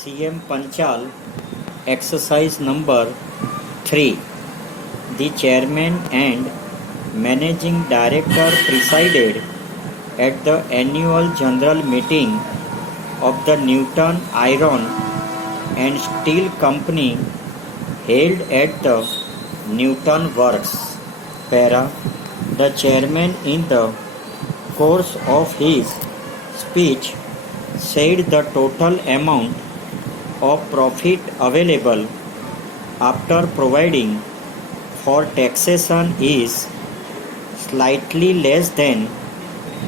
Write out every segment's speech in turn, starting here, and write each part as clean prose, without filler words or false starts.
CM Panchal, exercise number 3. The chairman and managing director presided at the annual general meeting of the Newton Iron and Steel Company held at the Newton Works. Para. The chairman in the course of his speech said the total amount of profit available after providing for taxation is slightly less than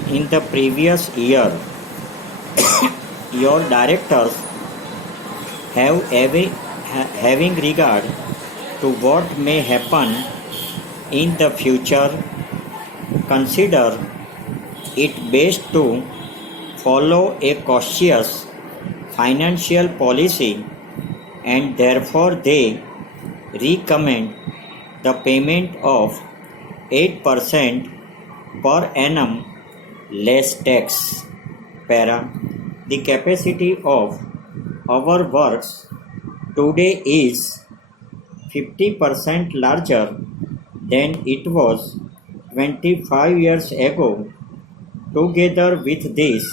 in the previous year. Your directors having regard to what may happen in the future, consider it best to follow a cautious financial policy, and therefore they recommend the payment of 8% per annum less tax. Para. The capacity of our works today is 50% larger than it was 25 years ago. Together with this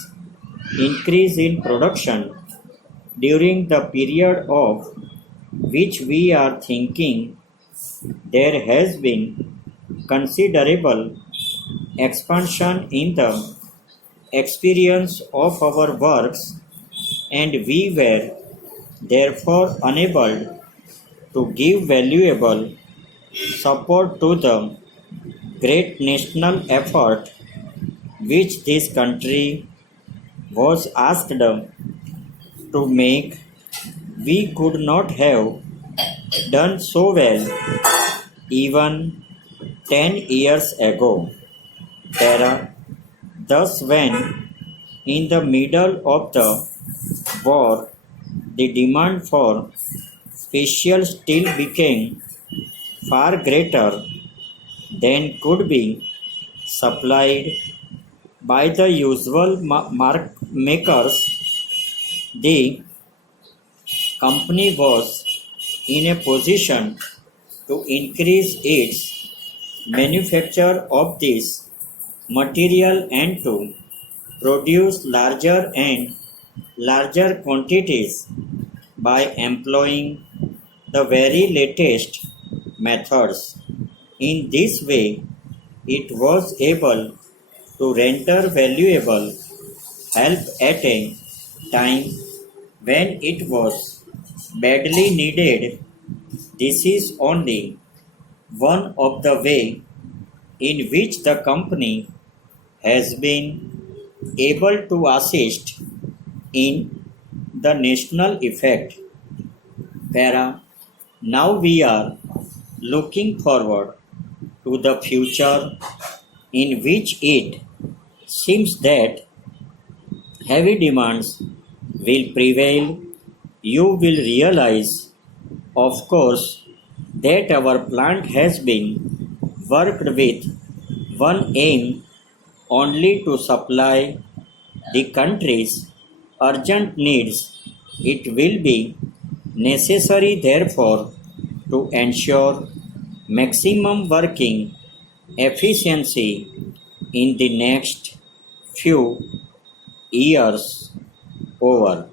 increase in production during the period of which we are thinking, there has been considerable expansion in the experience of our works, and we were therefore unable to give valuable support to the great national effort which this country was asked to make. We could not have done so well even 10 years ago. Para. Thus, when in the middle of the war the demand for special steel became far greater than could be supplied by the usual makers, the company was in a position to increase its manufacture of this material and to produce larger and larger quantities by employing the very latest methods. In this way, it was able to render valuable help at a time when it was badly needed. This is only one of the ways in which the company has been able to assist in the national effect. Para. Now we are looking forward to the future in which it seems that heavy demands will prevail. You will realize, of course, that our plant has been worked with one aim only to supply the country's urgent needs. It will be necessary, therefore, to ensure maximum working efficiency in the next few years. Over.